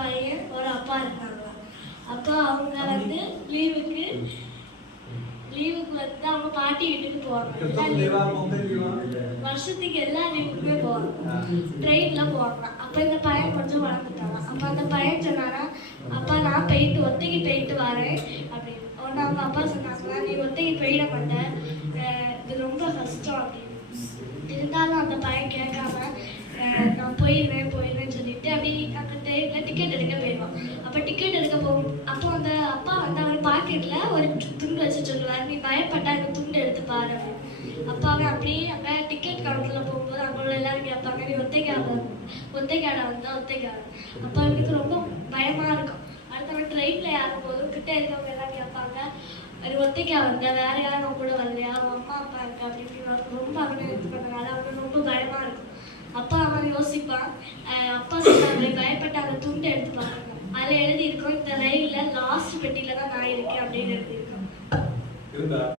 பையன் ஒரு அப்பா இருக்காங்க. அப்போ அவங்க வந்து லீவுக்கு வந்து அவங்க பாட்டி வீட்டுக்கு போவாங்க. வருஷத்துக்கு எல்லா லீவுக்குமே போவாங்க. ட்ரெயின்ல போவாங்க. அப்போ இந்த பையன் கொஞ்சம் வளர்ந்துட்டாங்க. அப்போ அந்த பையன் சொன்னாரா, அப்பா நான் ஒத்தைக்கு போயிட்டு வரேன் அப்படின்னு. உடனே அவங்க அப்பா சொன்னாங்களா, நீ ஒத்தைக்கு போயிட மாட்டேன், இது ரொம்ப கஷ்டம் அப்படின்னு. இருந்தாலும் அந்த பையன் கேட்காம நான் போயிடுவேன்னு சொல்லிட்டு அப்படி அந்த ட்ரெயினில் டிக்கெட் எடுக்க போயிடுவான். அப்போ டிக்கெட் எடுக்க அப்போ அந்த அப்பா வந்து அவர் பாக்கெட்டில் ஒரு துண்டு வச்சு சொல்லுவார், நீ பயப்பட்டா இந்த துண்டு எடுத்து பாரு அப்படின்னு. அப்போ அவன் அப்படியே அங்கே டிக்கெட் கவுண்டரில் போகும்போது அங்கே உள்ள எல்லாரும் கேட்பாங்க, நீ ஒத்தைக்காடை வந்தா ஒத்தைக்காடு. அப்போ அவனுக்கு ரொம்ப பயமாக இருக்கும். அடுத்தவன் ட்ரெயினில் யாரும் போதும் கிட்ட இருக்கவங்க எல்லாம் கேட்பாங்க, அது ஒத்தைக்கா வந்த வேற யாரும் கூட வரலையா, அவன் அம்மா அப்பா இருக்கா அப்படின்னு ரொம்ப அவனை இது பண்ணனால அவனுக்கு ரொம்ப பயமா இருக்கும். அப்பா அவன் யோசிப்பான், அப்பா சொன்னாங்க பயப்பட்ட அந்த துண்டை எடுத்து பார்ப்பாங்க. அதில் எழுதி இருக்கும், இந்த ரயிலில் லாஸ்ட் பெட்டியில தான் நான் இருக்கேன் அப்படின்னு எழுதியிருக்கோம்.